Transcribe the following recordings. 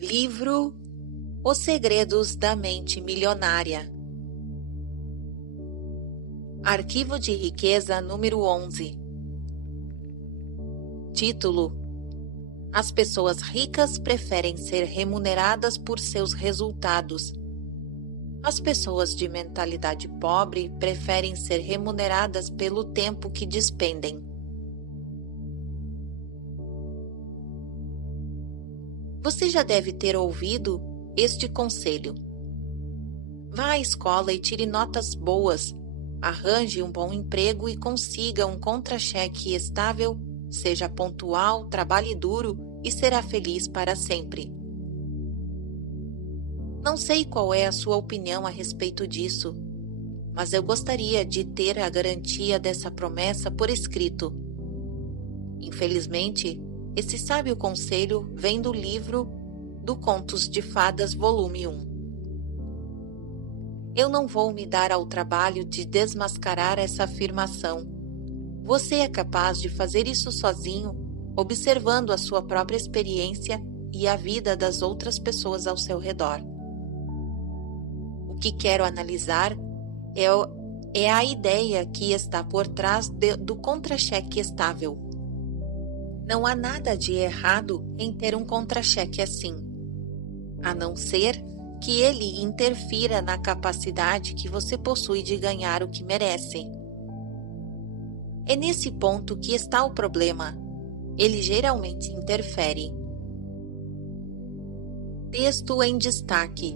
Livro Os Segredos da Mente Milionária. Arquivo de Riqueza número 11. Título: As pessoas ricas preferem ser remuneradas por seus resultados. As pessoas de mentalidade pobre preferem ser remuneradas pelo tempo que despendem. Você já deve ter ouvido este conselho. Vá à escola e tire notas boas, arranje um bom emprego e consiga um contra-cheque estável, seja pontual, trabalhe duro e será feliz para sempre. Não sei qual é a sua opinião a respeito disso, mas eu gostaria de ter a garantia dessa promessa por escrito. Infelizmente, esse sábio conselho vem do livro do Contos de Fadas, volume 1. Eu não vou me dar ao trabalho de desmascarar essa afirmação. Você é capaz de fazer isso sozinho, observando a sua própria experiência e a vida das outras pessoas ao seu redor. O que quero analisar é a ideia que está por trás do contra-cheque estável. Não há nada de errado em ter um contra-cheque assim, a não ser que ele interfira na capacidade que você possui de ganhar o que merece. É nesse ponto que está o problema. Ele geralmente interfere. Texto em destaque.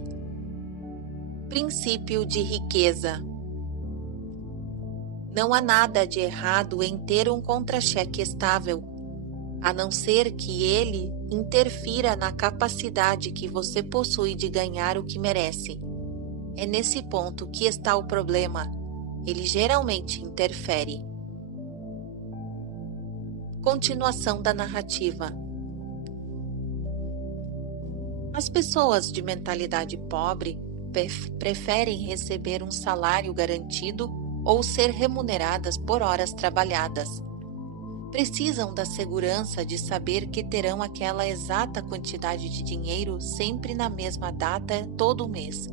Princípio de riqueza. Não há nada de errado em ter um contra-cheque estável, a não ser que ele interfira na capacidade que você possui de ganhar o que merece. É nesse ponto que está o problema. Ele geralmente interfere. Continuação da narrativa. As pessoas de mentalidade pobre preferem receber um salário garantido ou ser remuneradas por horas trabalhadas. Precisam da segurança de saber que terão aquela exata quantidade de dinheiro sempre na mesma data todo mês.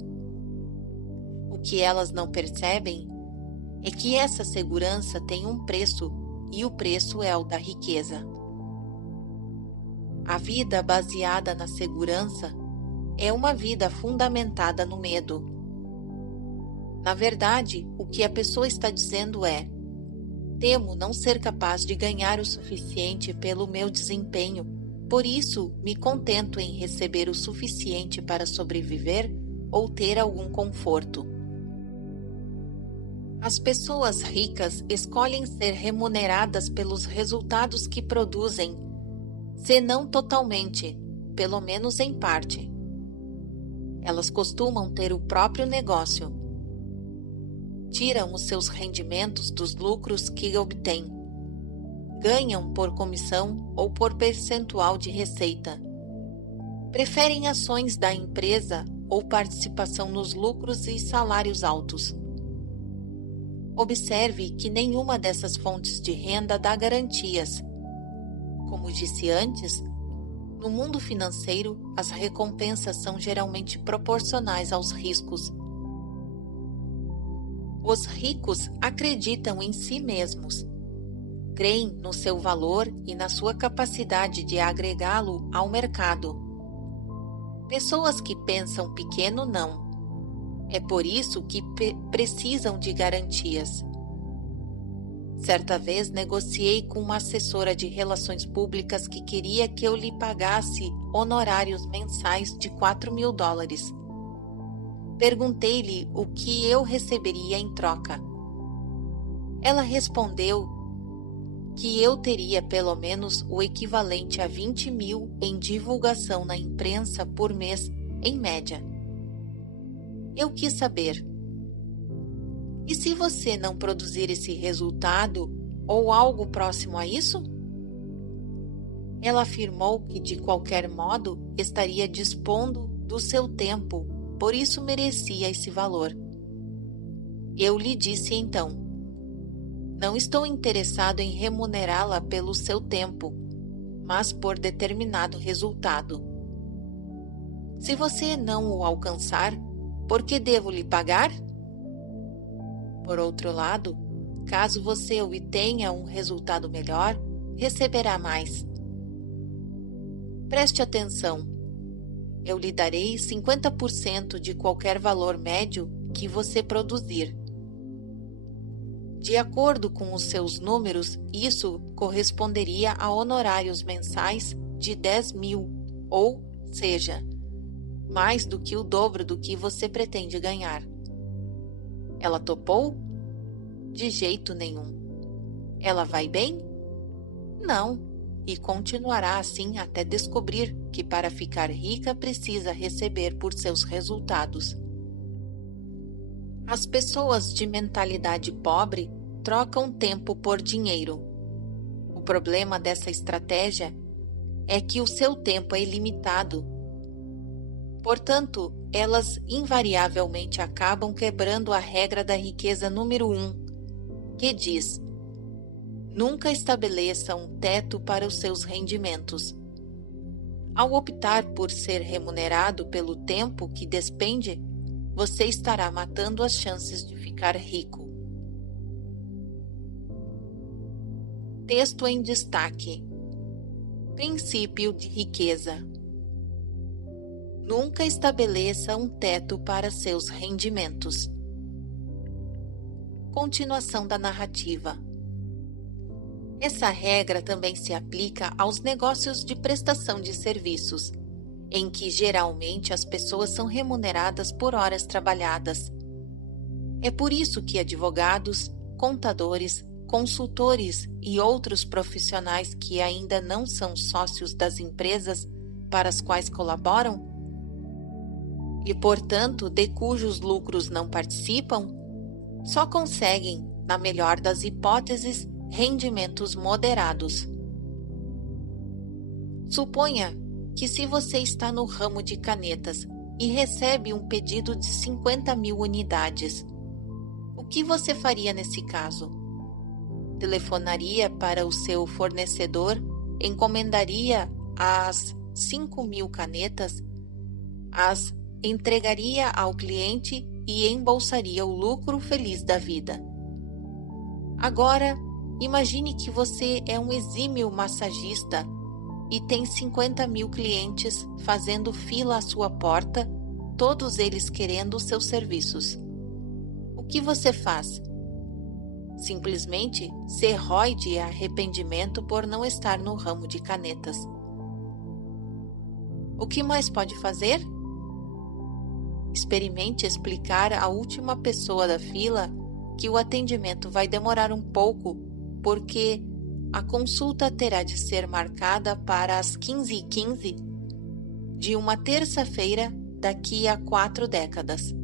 O que elas não percebem é que essa segurança tem um preço, e o preço é o da riqueza. A vida baseada na segurança é uma vida fundamentada no medo. Na verdade, o que a pessoa está dizendo é: temo não ser capaz de ganhar o suficiente pelo meu desempenho, por isso me contento em receber o suficiente para sobreviver ou ter algum conforto. As pessoas ricas escolhem ser remuneradas pelos resultados que produzem, se não totalmente, pelo menos em parte. Elas costumam ter o próprio negócio. Tiram os seus rendimentos dos lucros que obtêm. Ganham por comissão ou por percentual de receita. Preferem ações da empresa ou participação nos lucros e salários altos. Observe que nenhuma dessas fontes de renda dá garantias. Como disse antes, no mundo financeiro, as recompensas são geralmente proporcionais aos riscos. Os ricos acreditam em si mesmos, creem no seu valor e na sua capacidade de agregá-lo ao mercado. Pessoas que pensam pequeno não. É por isso que precisam de garantias. Certa vez negociei com uma assessora de relações públicas que queria que eu lhe pagasse honorários mensais de $4.000. Perguntei-lhe o que eu receberia em troca. Ela respondeu que eu teria pelo menos o equivalente a 20.000 em divulgação na imprensa por mês, em média. Eu quis saber: e se você não produzir esse resultado ou algo próximo a isso? Ela afirmou que de qualquer modo estaria dispondo do seu tempo, por isso merecia esse valor. Eu lhe disse então: não estou interessado em remunerá-la pelo seu tempo, mas por determinado resultado. Se você não o alcançar, por que devo lhe pagar? Por outro lado, caso você obtenha um resultado melhor, receberá mais. Preste atenção. Eu lhe darei 50% de qualquer valor médio que você produzir. De acordo com os seus números, isso corresponderia a honorários mensais de 10.000, ou seja, mais do que o dobro do que você pretende ganhar. Ela topou? De jeito nenhum. Ela vai bem? Não, e continuará assim até descobrir que para ficar rica precisa receber por seus resultados. As pessoas de mentalidade pobre trocam tempo por dinheiro. O problema dessa estratégia é que o seu tempo é ilimitado. Portanto, elas invariavelmente acabam quebrando a regra da riqueza número 1, que diz: nunca estabeleça um teto para os seus rendimentos. Ao optar por ser remunerado pelo tempo que despende, você estará matando as chances de ficar rico. Texto em destaque. Princípio de riqueza. Nunca estabeleça um teto para seus rendimentos. Continuação da narrativa. Essa regra também se aplica aos negócios de prestação de serviços, em que geralmente as pessoas são remuneradas por horas trabalhadas. É por isso que advogados, contadores, consultores e outros profissionais que ainda não são sócios das empresas para as quais colaboram e, portanto, de cujos lucros não participam, só conseguem, na melhor das hipóteses, rendimentos moderados. Suponha que se você está no ramo de canetas e recebe um pedido de 50.000 unidades, o que você faria nesse caso? Telefonaria para o seu fornecedor, encomendaria as 5.000 canetas, as entregaria ao cliente e embolsaria o lucro feliz da vida. Agora, imagine que você é um exímio massagista e tem 50.000 clientes fazendo fila à sua porta, todos eles querendo os seus serviços. O que você faz? Simplesmente se rói de arrependimento por não estar no ramo de canetas. O que mais pode fazer? Experimente explicar à última pessoa da fila que o atendimento vai demorar um pouco, porque a consulta terá de ser marcada para as 15h15 de uma terça-feira daqui a 4 décadas.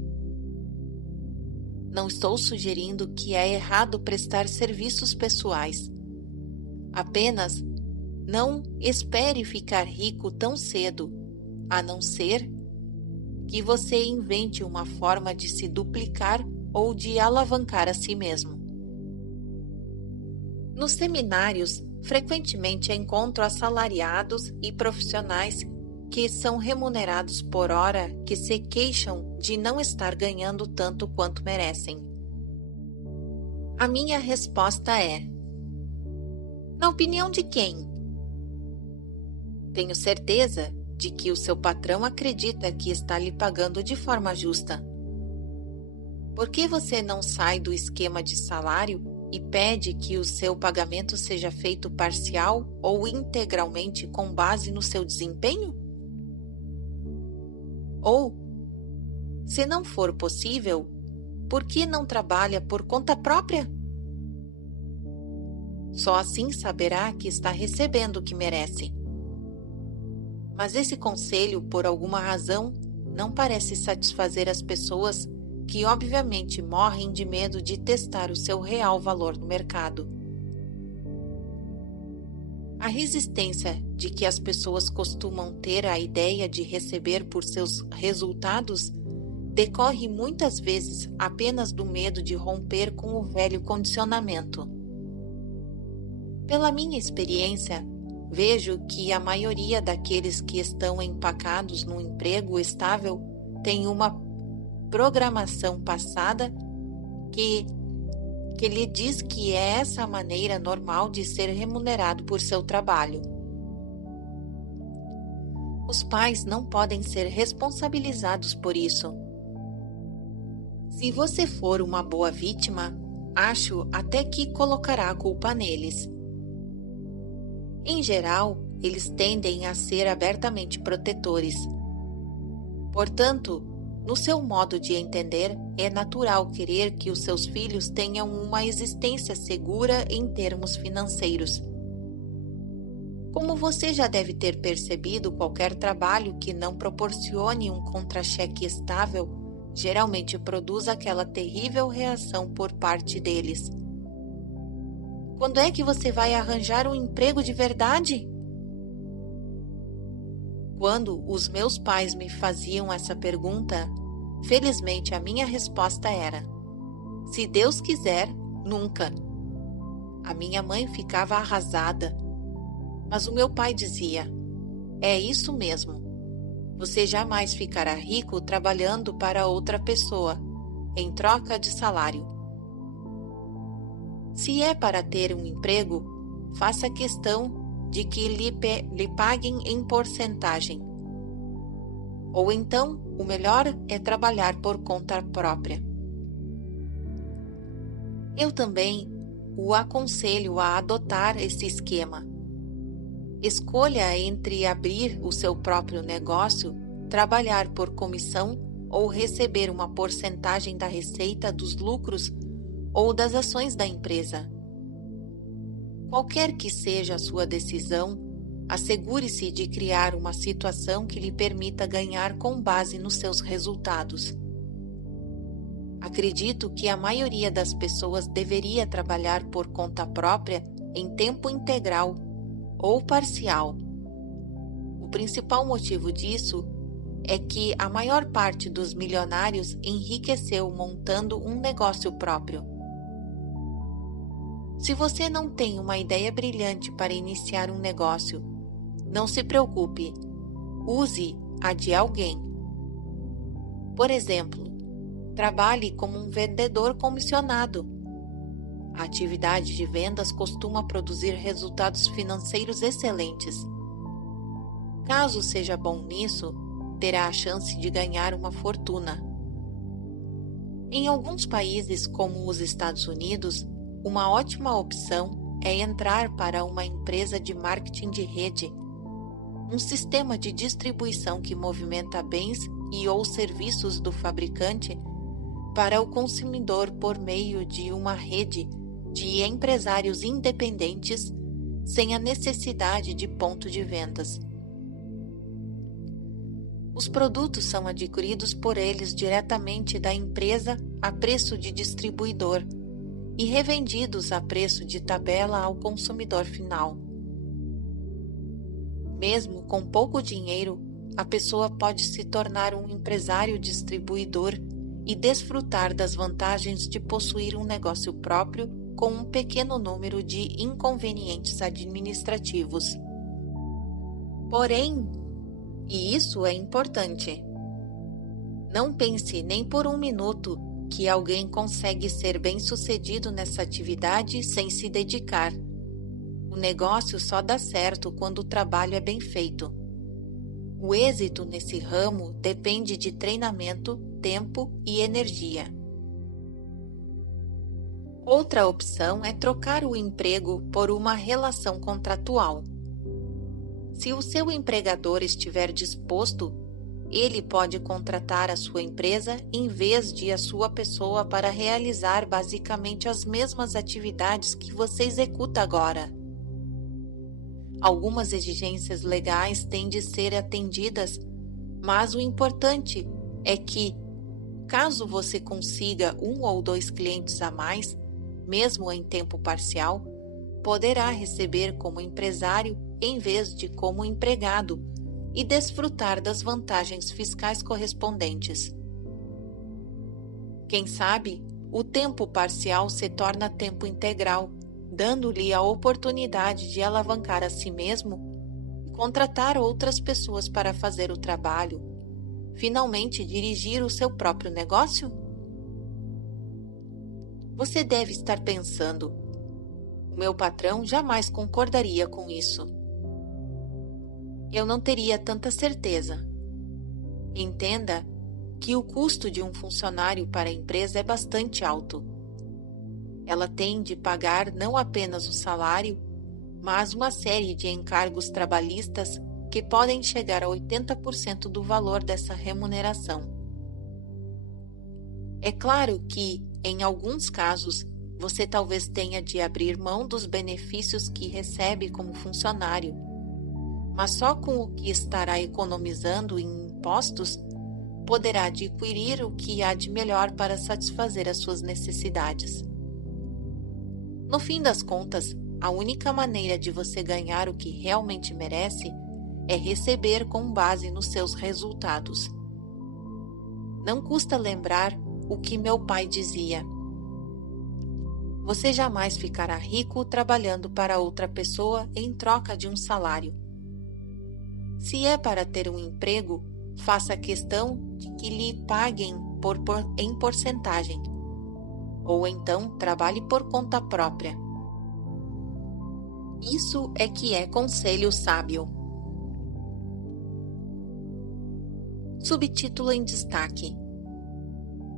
Não estou sugerindo que é errado prestar serviços pessoais. Apenas não espere ficar rico tão cedo, a não ser que você invente uma forma de se duplicar ou de alavancar a si mesmo. Nos seminários, frequentemente encontro assalariados e profissionais que são remunerados por hora que se queixam de não estar ganhando tanto quanto merecem. A minha resposta é: na opinião de quem? Tenho certeza de que o seu patrão acredita que está lhe pagando de forma justa. Por que você não sai do esquema de salário e pede que o seu pagamento seja feito parcial ou integralmente com base no seu desempenho? Ou, se não for possível, por que não trabalha por conta própria? Só assim saberá que está recebendo o que merece. Mas esse conselho, por alguma razão, não parece satisfazer as pessoas que obviamente morrem de medo de testar o seu real valor no mercado. A resistência de que as pessoas costumam ter à ideia de receber por seus resultados decorre muitas vezes apenas do medo de romper com o velho condicionamento. Pela minha experiência, vejo que a maioria daqueles que estão empacados num emprego estável tem uma programação passada que lhe diz que é essa a maneira normal de ser remunerado por seu trabalho. Os pais não podem ser responsabilizados por isso. Se você for uma boa vítima, acho até que colocará a culpa neles. Em geral, eles tendem a ser abertamente protetores. Portanto, no seu modo de entender, é natural querer que os seus filhos tenham uma existência segura em termos financeiros. Como você já deve ter percebido, qualquer trabalho que não proporcione um contra-cheque estável geralmente produz aquela terrível reação por parte deles. Quando é que você vai arranjar um emprego de verdade? Quando os meus pais me faziam essa pergunta, felizmente a minha resposta era: se Deus quiser, nunca. A minha mãe ficava arrasada, mas o meu pai dizia: é isso mesmo. Você jamais ficará rico trabalhando para outra pessoa, em troca de salário. Se é para ter um emprego, faça questão de que lhe paguem em porcentagem. Ou então, o melhor é trabalhar por conta própria. Eu também o aconselho a adotar esse esquema. Escolha entre abrir o seu próprio negócio, trabalhar por comissão ou receber uma porcentagem da receita dos lucros ou das ações da empresa. Qualquer que seja a sua decisão, assegure-se de criar uma situação que lhe permita ganhar com base nos seus resultados. Acredito que a maioria das pessoas deveria trabalhar por conta própria em tempo integral ou parcial. O principal motivo disso é que a maior parte dos milionários enriqueceu montando um negócio próprio. Se você não tem uma ideia brilhante para iniciar um negócio, não se preocupe, use a de alguém. Por exemplo, trabalhe como um vendedor comissionado. A atividade de vendas costuma produzir resultados financeiros excelentes. Caso seja bom nisso, terá a chance de ganhar uma fortuna. Em alguns países, como os Estados Unidos, uma ótima opção é entrar para uma empresa de marketing de rede, um sistema de distribuição que movimenta bens e ou serviços do fabricante para o consumidor por meio de uma rede de empresários independentes sem a necessidade de ponto de vendas. Os produtos são adquiridos por eles diretamente da empresa a preço de distribuidor e revendidos a preço de tabela ao consumidor final. Mesmo com pouco dinheiro, a pessoa pode se tornar um empresário distribuidor e desfrutar das vantagens de possuir um negócio próprio com um pequeno número de inconvenientes administrativos. Porém, e isso é importante, não pense nem por um minuto que alguém consegue ser bem-sucedido nessa atividade sem se dedicar. O negócio só dá certo quando o trabalho é bem feito. O êxito nesse ramo depende de treinamento, tempo e energia. Outra opção é trocar o emprego por uma relação contratual. Se o seu empregador estiver disposto, ele pode contratar a sua empresa em vez de a sua pessoa para realizar basicamente as mesmas atividades que você executa agora. Algumas exigências legais têm de ser atendidas, mas o importante é que, caso você consiga 1 ou 2 clientes a mais, mesmo em tempo parcial, poderá receber como empresário em vez de como empregado e desfrutar das vantagens fiscais correspondentes. Quem sabe, o tempo parcial se torna tempo integral dando-lhe a oportunidade de alavancar a si mesmo e contratar outras pessoas para fazer o trabalho, finalmente dirigir o seu próprio negócio? Você deve estar pensando: o meu patrão jamais concordaria com isso. Eu não teria tanta certeza. Entenda que o custo de um funcionário para a empresa é bastante alto. Ela tem de pagar não apenas o salário, mas uma série de encargos trabalhistas que podem chegar a 80% do valor dessa remuneração. É claro que, em alguns casos, você talvez tenha de abrir mão dos benefícios que recebe como funcionário, mas só com o que estará economizando em impostos poderá adquirir o que há de melhor para satisfazer as suas necessidades. No fim das contas, a única maneira de você ganhar o que realmente merece é receber com base nos seus resultados. Não custa lembrar o que meu pai dizia: você jamais ficará rico trabalhando para outra pessoa em troca de um salário. Se é para ter um emprego, faça questão de que lhe paguem em porcentagem, ou então trabalhe por conta própria. Isso é que é conselho sábio. Subtítulo em destaque: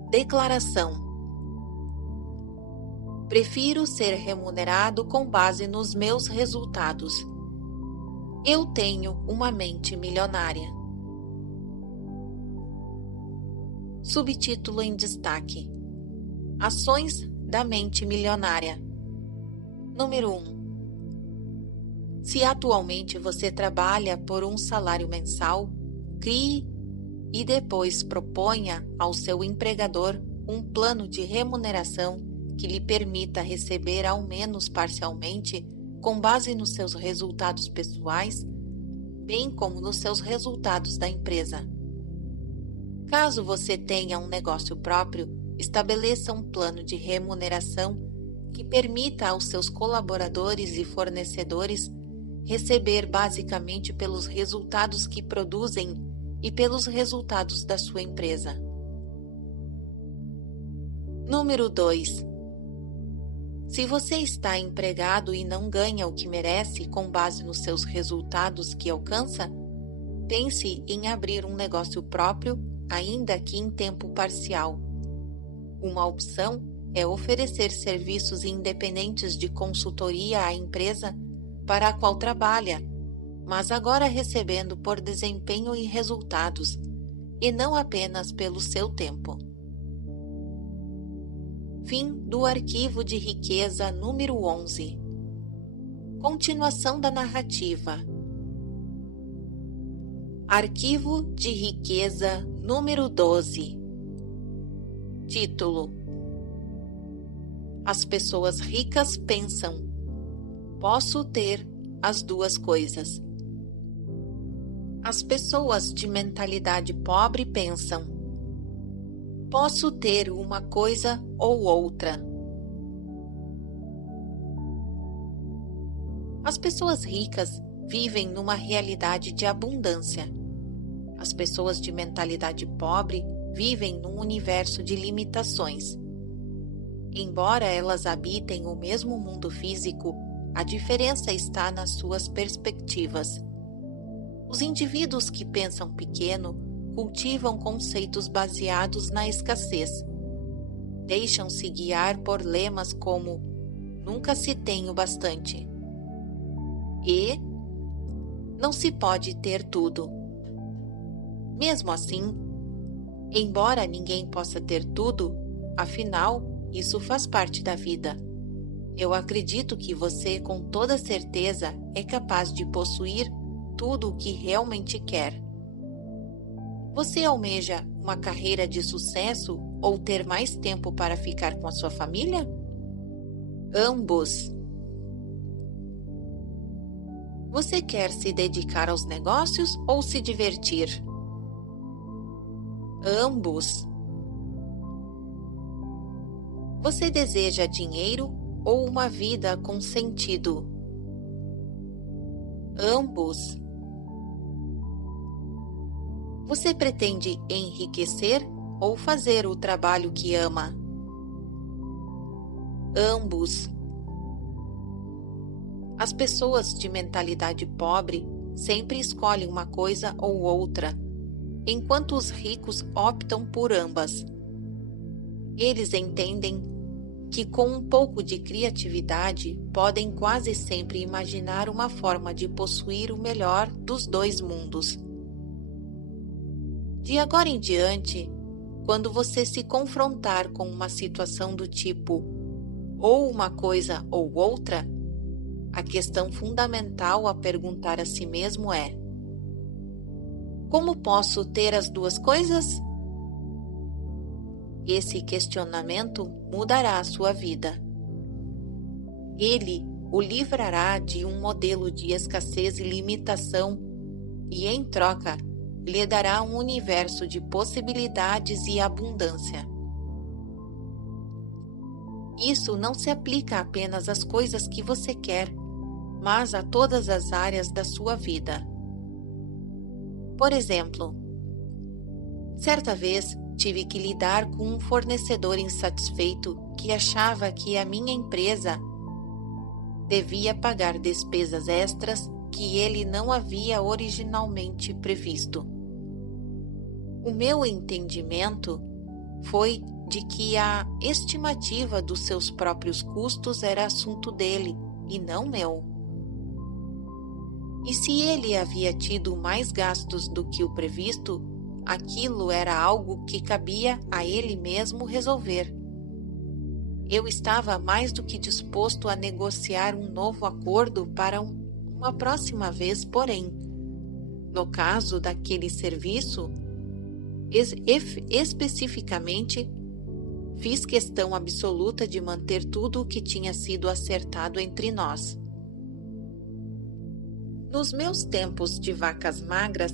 Declaração. Prefiro ser remunerado com base nos meus resultados. Eu tenho uma mente milionária. Subtítulo em destaque: Ações da mente milionária. Número 1. Se atualmente você trabalha por um salário mensal, crie e depois proponha ao seu empregador um plano de remuneração que lhe permita receber ao menos parcialmente com base nos seus resultados pessoais, bem como nos seus resultados da empresa. Caso você tenha um negócio próprio, estabeleça um plano de remuneração que permita aos seus colaboradores e fornecedores receber basicamente pelos resultados que produzem e pelos resultados da sua empresa. Número 2. Se você está empregado e não ganha o que merece com base nos seus resultados que alcança, pense em abrir um negócio próprio, ainda que em tempo parcial. Uma opção é oferecer serviços independentes de consultoria à empresa para a qual trabalha, mas agora recebendo por desempenho e resultados, e não apenas pelo seu tempo. Fim do arquivo de riqueza número 11. Continuação da narrativa. Arquivo de riqueza número 12. Título: As pessoas ricas pensam: posso ter as duas coisas. As pessoas de mentalidade pobre pensam: posso ter uma coisa ou outra. As pessoas ricas vivem numa realidade de abundância. As pessoas de mentalidade pobre vivem num universo de limitações. Embora elas habitem o mesmo mundo físico, a diferença está nas suas perspectivas. Os indivíduos que pensam pequeno cultivam conceitos baseados na escassez. Deixam-se guiar por lemas como: nunca se tem o bastante e não se pode ter tudo. Mesmo assim, embora ninguém possa ter tudo, afinal, isso faz parte da vida. Eu acredito que você, com toda certeza, é capaz de possuir tudo o que realmente quer. Você almeja uma carreira de sucesso ou ter mais tempo para ficar com a sua família? Ambos. Você quer se dedicar aos negócios ou se divertir? Ambos. Você deseja dinheiro ou uma vida com sentido? Ambos. Você pretende enriquecer ou fazer o trabalho que ama? Ambos. As pessoas de mentalidade pobre sempre escolhem uma coisa ou outra, enquanto os ricos optam por ambas. Eles entendem que com um pouco de criatividade podem quase sempre imaginar uma forma de possuir o melhor dos dois mundos. De agora em diante, quando você se confrontar com uma situação do tipo ou uma coisa ou outra, a questão fundamental a perguntar a si mesmo é: como posso ter as duas coisas? Esse questionamento mudará a sua vida. Ele o livrará de um modelo de escassez e limitação e, em troca, lhe dará um universo de possibilidades e abundância. Isso não se aplica apenas às coisas que você quer, mas a todas as áreas da sua vida. Por exemplo, certa vez tive que lidar com um fornecedor insatisfeito que achava que a minha empresa devia pagar despesas extras que ele não havia originalmente previsto. O meu entendimento foi de que a estimativa dos seus próprios custos era assunto dele e não meu. E se ele havia tido mais gastos do que o previsto, aquilo era algo que cabia a ele mesmo resolver. Eu estava mais do que disposto a negociar um novo acordo para uma próxima vez, porém, no caso daquele serviço, especificamente, fiz questão absoluta de manter tudo o que tinha sido acertado entre nós. Nos meus tempos de vacas magras,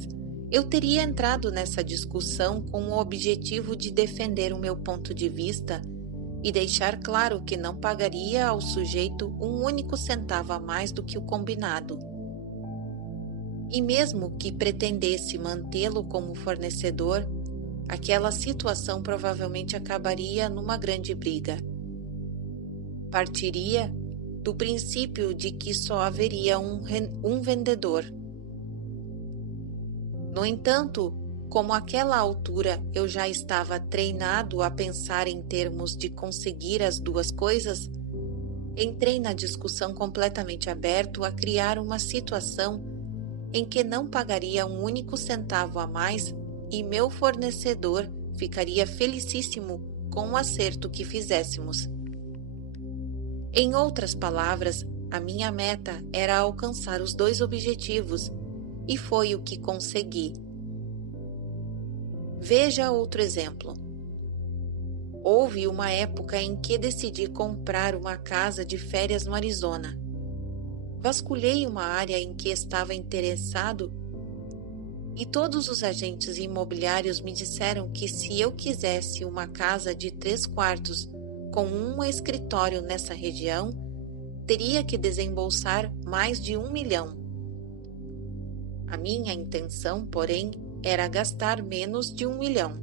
eu teria entrado nessa discussão com o objetivo de defender o meu ponto de vista e deixar claro que não pagaria ao sujeito um único centavo a mais do que o combinado. E mesmo que pretendesse mantê-lo como fornecedor, aquela situação provavelmente acabaria numa grande briga. Partiria do princípio de que só haveria um vendedor. No entanto, como àquela altura eu já estava treinado a pensar em termos de conseguir as duas coisas, entrei na discussão completamente aberto a criar uma situação em que não pagaria um único centavo a mais e meu fornecedor ficaria felicíssimo com o acerto que fizéssemos. Em outras palavras, a minha meta era alcançar os dois objetivos, e foi o que consegui. Veja outro exemplo. Houve uma época em que decidi comprar uma casa de férias no Arizona. Vasculhei uma área em que estava interessado e todos os agentes imobiliários me disseram que se eu quisesse uma casa de 3 quartos com um escritório nessa região, teria que desembolsar mais de R$1 milhão. A minha intenção, porém, era gastar menos de R$1 milhão.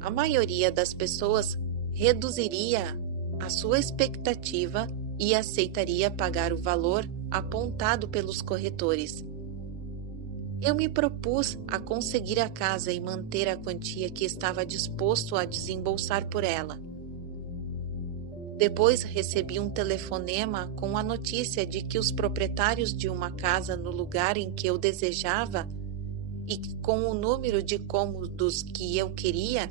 A maioria das pessoas reduziria a sua expectativa e aceitaria pagar o valor apontado pelos corretores. Eu me propus a conseguir a casa e manter a quantia que estava disposto a desembolsar por ela. Depois recebi um telefonema com a notícia de que os proprietários de uma casa no lugar em que eu desejava e com o número de cômodos que eu queria,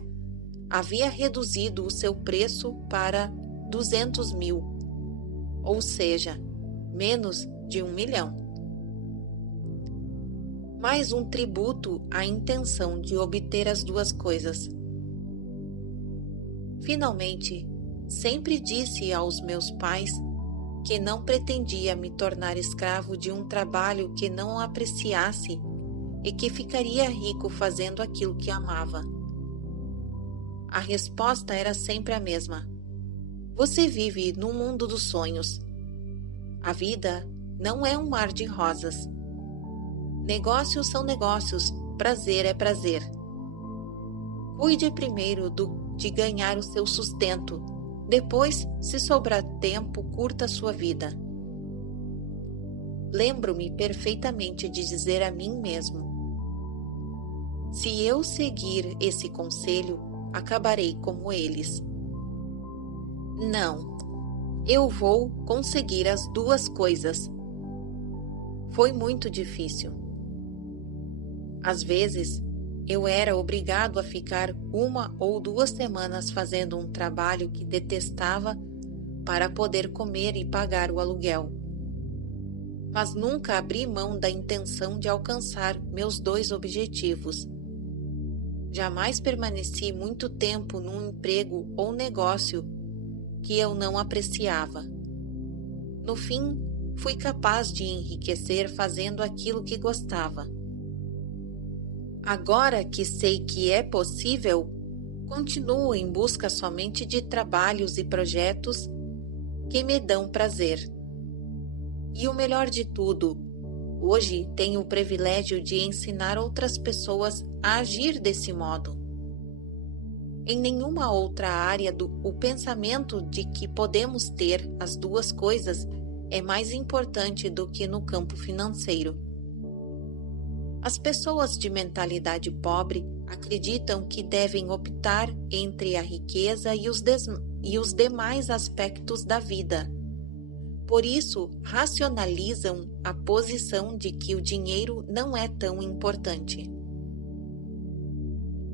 havia reduzido o seu preço para 200 mil, ou seja, menos de R$1 milhão. Mais um tributo à intenção de obter as duas coisas. Finalmente, sempre disse aos meus pais que não pretendia me tornar escravo de um trabalho que não apreciasse e que ficaria rico fazendo aquilo que amava. A resposta era sempre a mesma: Você vive num mundo dos sonhos. A vida não é um mar de rosas. Negócios são negócios, prazer é prazer. Cuide primeiro de ganhar o seu sustento. Depois, se sobrar tempo, curta a sua vida. Lembro-me perfeitamente de dizer a mim mesmo: se eu seguir esse conselho, acabarei como eles. Não, eu vou conseguir as duas coisas. Foi muito difícil. Às vezes, eu era obrigado a ficar 1 ou 2 semanas fazendo um trabalho que detestava para poder comer e pagar o aluguel. Mas nunca abri mão da intenção de alcançar meus 2 objetivos. Jamais permaneci muito tempo num emprego ou negócio que eu não apreciava. No fim, fui capaz de enriquecer fazendo aquilo que gostava. Agora que sei que é possível, continuo em busca somente de trabalhos e projetos que me dão prazer. E o melhor de tudo, hoje tenho o privilégio de ensinar outras pessoas a agir desse modo. Em nenhuma outra área o pensamento de que podemos ter as duas coisas é mais importante do que no campo financeiro. As pessoas de mentalidade pobre acreditam que devem optar entre a riqueza e os demais aspectos da vida. Por isso, racionalizam a posição de que o dinheiro não é tão importante.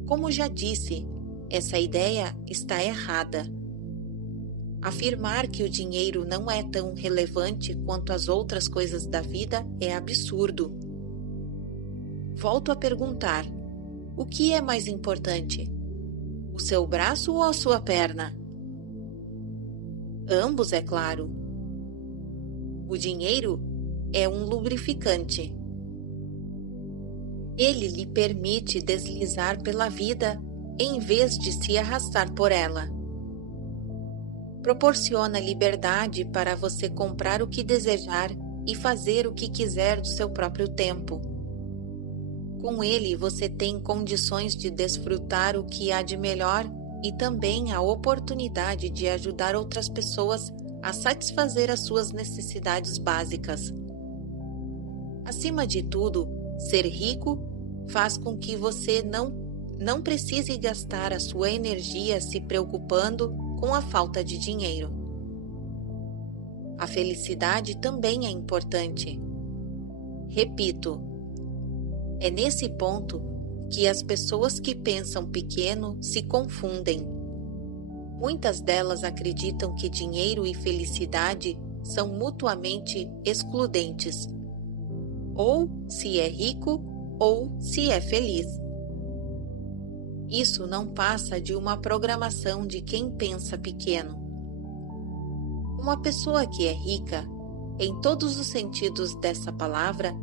Como já disse, essa ideia está errada. Afirmar que o dinheiro não é tão relevante quanto as outras coisas da vida é absurdo. Volto a perguntar: o que é mais importante? O seu braço ou a sua perna? Ambos, é claro. O dinheiro é um lubrificante. Ele lhe permite deslizar pela vida em vez de se arrastar por ela. Proporciona liberdade para você comprar o que desejar e fazer o que quiser do seu próprio tempo. Com ele, você tem condições de desfrutar o que há de melhor e também a oportunidade de ajudar outras pessoas a satisfazer as suas necessidades básicas. Acima de tudo, ser rico faz com que você não precise gastar a sua energia se preocupando com a falta de dinheiro. A felicidade também é importante. Repito, é nesse ponto que as pessoas que pensam pequeno se confundem. Muitas delas acreditam que dinheiro e felicidade são mutuamente excludentes. Ou se é rico, ou se é feliz. Isso não passa de uma programação de quem pensa pequeno. Uma pessoa que é rica, em todos os sentidos dessa palavra,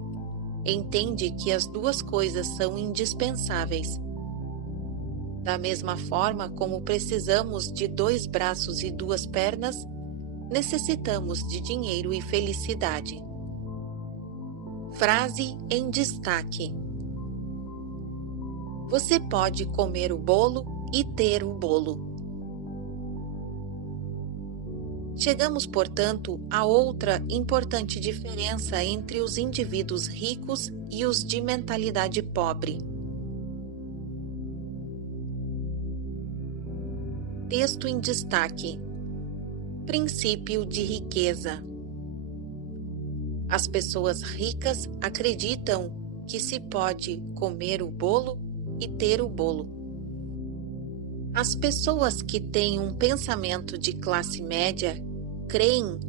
entende que as duas coisas são indispensáveis. Da mesma forma como precisamos de 2 braços e 2 pernas, necessitamos de dinheiro e felicidade. Frase em destaque: você pode comer o bolo e ter o bolo. Chegamos, portanto, a outra importante diferença entre os indivíduos ricos e os de mentalidade pobre. Texto em destaque: princípio de riqueza. As pessoas ricas acreditam que se pode comer o bolo e ter o bolo. As pessoas que têm um pensamento de classe média creem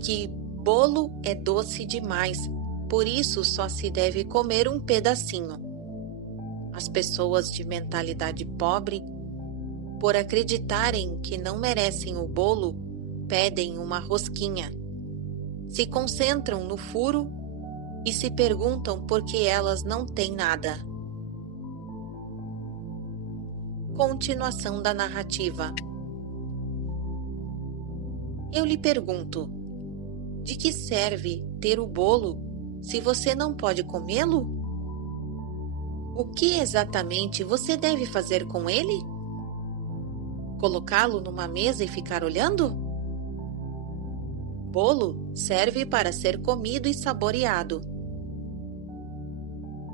que bolo é doce demais, por isso só se deve comer um pedacinho. As pessoas de mentalidade pobre, por acreditarem que não merecem o bolo, pedem uma rosquinha. Se concentram no furo e se perguntam por que elas não têm nada. Continuação da narrativa. Eu lhe pergunto: de que serve ter o bolo se você não pode comê-lo? O que exatamente você deve fazer com ele? Colocá-lo numa mesa e ficar olhando? Bolo serve para ser comido e saboreado.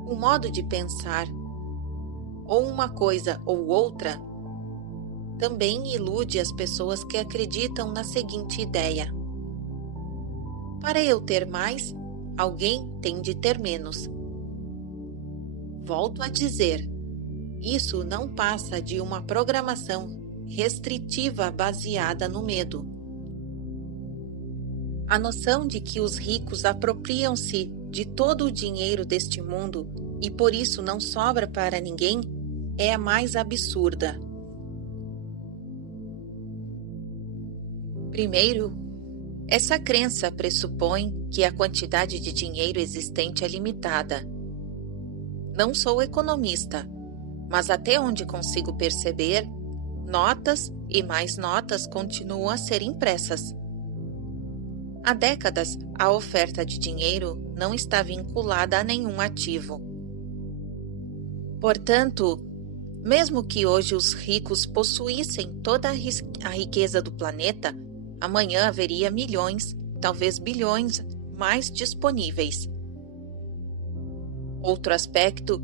O modo de pensar, ou uma coisa ou outra, também ilude as pessoas que acreditam na seguinte ideia: para eu ter mais, alguém tem de ter menos. Volto a dizer, isso não passa de uma programação restritiva baseada no medo. A noção de que os ricos apropriam-se de todo o dinheiro deste mundo e por isso não sobra para ninguém é a mais absurda. Primeiro, essa crença pressupõe que a quantidade de dinheiro existente é limitada. Não sou economista, mas até onde consigo perceber, notas e mais notas continuam a ser impressas. Há décadas, a oferta de dinheiro não está vinculada a nenhum ativo. Portanto, mesmo que hoje os ricos possuíssem toda a riqueza do planeta, amanhã haveria milhões, talvez bilhões, mais disponíveis. Outro aspecto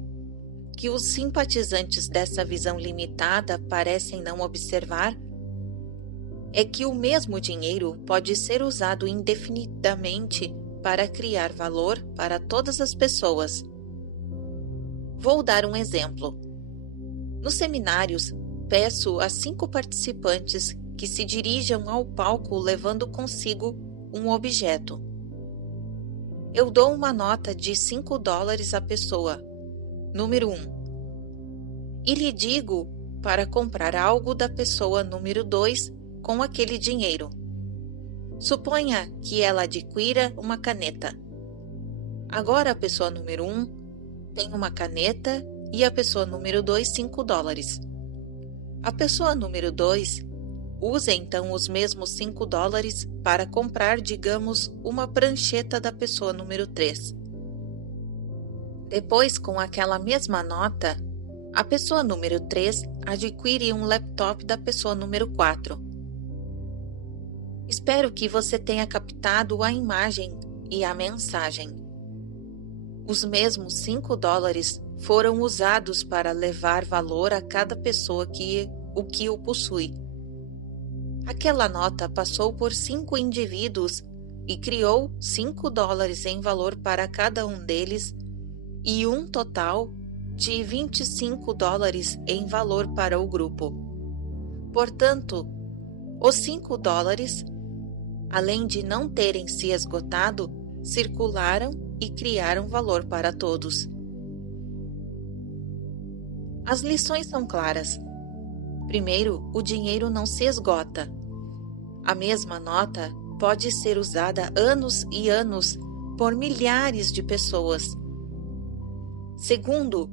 que os simpatizantes dessa visão limitada parecem não observar é que o mesmo dinheiro pode ser usado indefinidamente para criar valor para todas as pessoas. Vou dar um exemplo. Nos seminários, peço a 5 participantes que se dirijam ao palco levando consigo um objeto. Eu dou uma nota de $5 à pessoa, número 1, e lhe digo para comprar algo da pessoa número 2 com aquele dinheiro. Suponha que ela adquira uma caneta. Agora a pessoa número 1 tem uma caneta e a pessoa número 2 $5. A pessoa número 2 usa então os mesmos $5 para comprar, digamos, uma prancheta da pessoa número 3. Depois, com aquela mesma nota, a pessoa número 3 adquire um laptop da pessoa número 4. Espero que você tenha captado a imagem e a mensagem. Os mesmos $5 foram usados para levar valor a cada pessoa que o possui. Aquela nota passou por 5 indivíduos e criou $5 em valor para cada um deles e um total de $25 em valor para o grupo. Portanto, os $5, além de não terem se esgotado, circularam e criaram valor para todos. As lições são claras. Primeiro, o dinheiro não se esgota. A mesma nota pode ser usada anos e anos por milhares de pessoas. Segundo,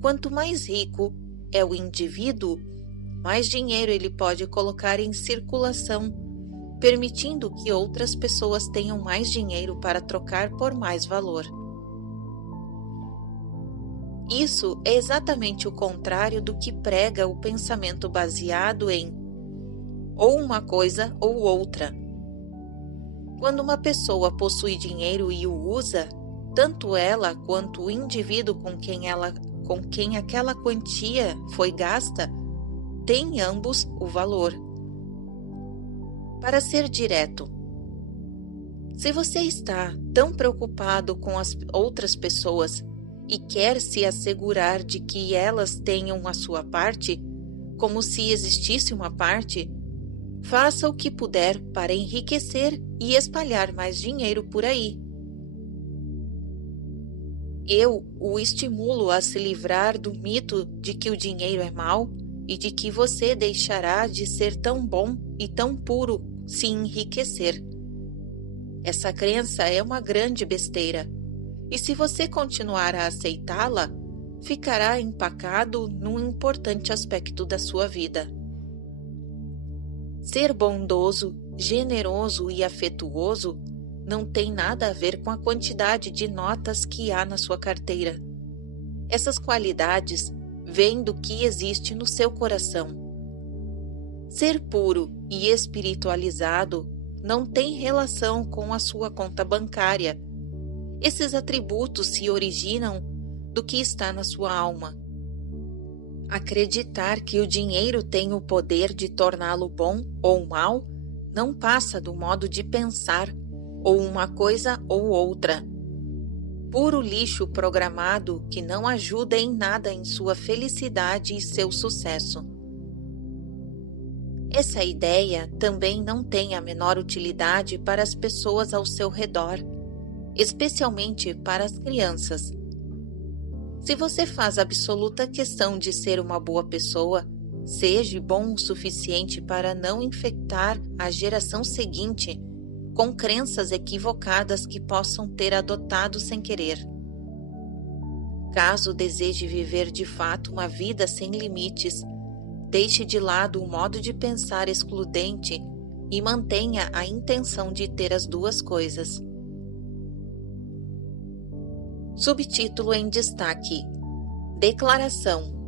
quanto mais rico é o indivíduo, mais dinheiro ele pode colocar em circulação, permitindo que outras pessoas tenham mais dinheiro para trocar por mais valor. Isso é exatamente o contrário do que prega o pensamento baseado em ou uma coisa ou outra. Quando uma pessoa possui dinheiro e o usa, tanto ela quanto o indivíduo com quem aquela quantia foi gasta, têm ambos o valor. Para ser direto, se você está tão preocupado com as outras pessoas e quer se assegurar de que elas tenham a sua parte, como se existisse uma parte, faça o que puder para enriquecer e espalhar mais dinheiro por aí. Eu o estimulo a se livrar do mito de que o dinheiro é mau e de que você deixará de ser tão bom e tão puro se enriquecer. Essa crença é uma grande besteira, e se você continuar a aceitá-la, ficará empacado num importante aspecto da sua vida. Ser bondoso generoso e afetuoso não tem nada a ver com a quantidade de notas que há na sua carteira. Essas qualidades vêm do que existe no seu coração. Ser puro e espiritualizado não tem relação com a sua conta bancária. Esses atributos se originam do que está na sua alma. Acreditar que o dinheiro tem o poder de torná-lo bom ou mal não passa do modo de pensar, ou uma coisa ou outra. Puro lixo programado que não ajuda em nada em sua felicidade e seu sucesso. Essa ideia também não tem a menor utilidade para as pessoas ao seu redor, especialmente para as crianças. Se você faz absoluta questão de ser uma boa pessoa, seja bom o suficiente para não infectar a geração seguinte com crenças equivocadas que possam ter adotado sem querer. Caso deseje viver de fato uma vida sem limites, deixe de lado o modo de pensar excludente e mantenha a intenção de ter as duas coisas. Subtítulo em destaque: Declaração.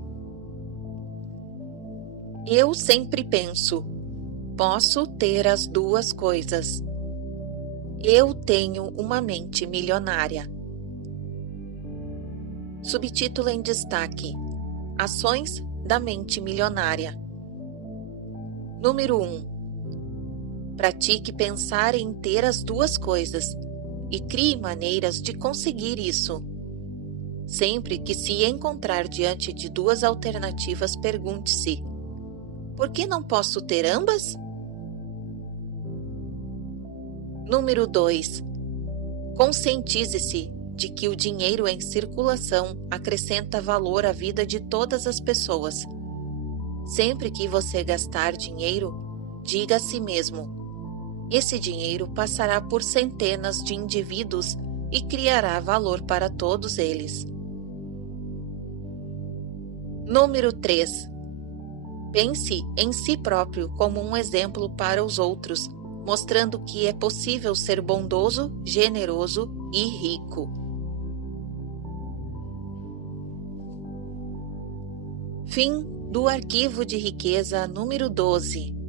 Eu sempre penso: posso ter as duas coisas. Eu tenho uma mente milionária. Subtítulo em destaque: Ações da mente milionária. Número 1. Pratique pensar em ter as duas coisas e crie maneiras de conseguir isso. Sempre que se encontrar diante de duas alternativas, pergunte-se: por que não posso ter ambas? Número 2. Conscientize-se de que o dinheiro em circulação acrescenta valor à vida de todas as pessoas. Sempre que você gastar dinheiro, diga a si mesmo: esse dinheiro passará por centenas de indivíduos e criará valor para todos eles. Número 3. Pense em si próprio como um exemplo para os outros, mostrando que é possível ser bondoso, generoso e rico. Fim do arquivo de riqueza número 12.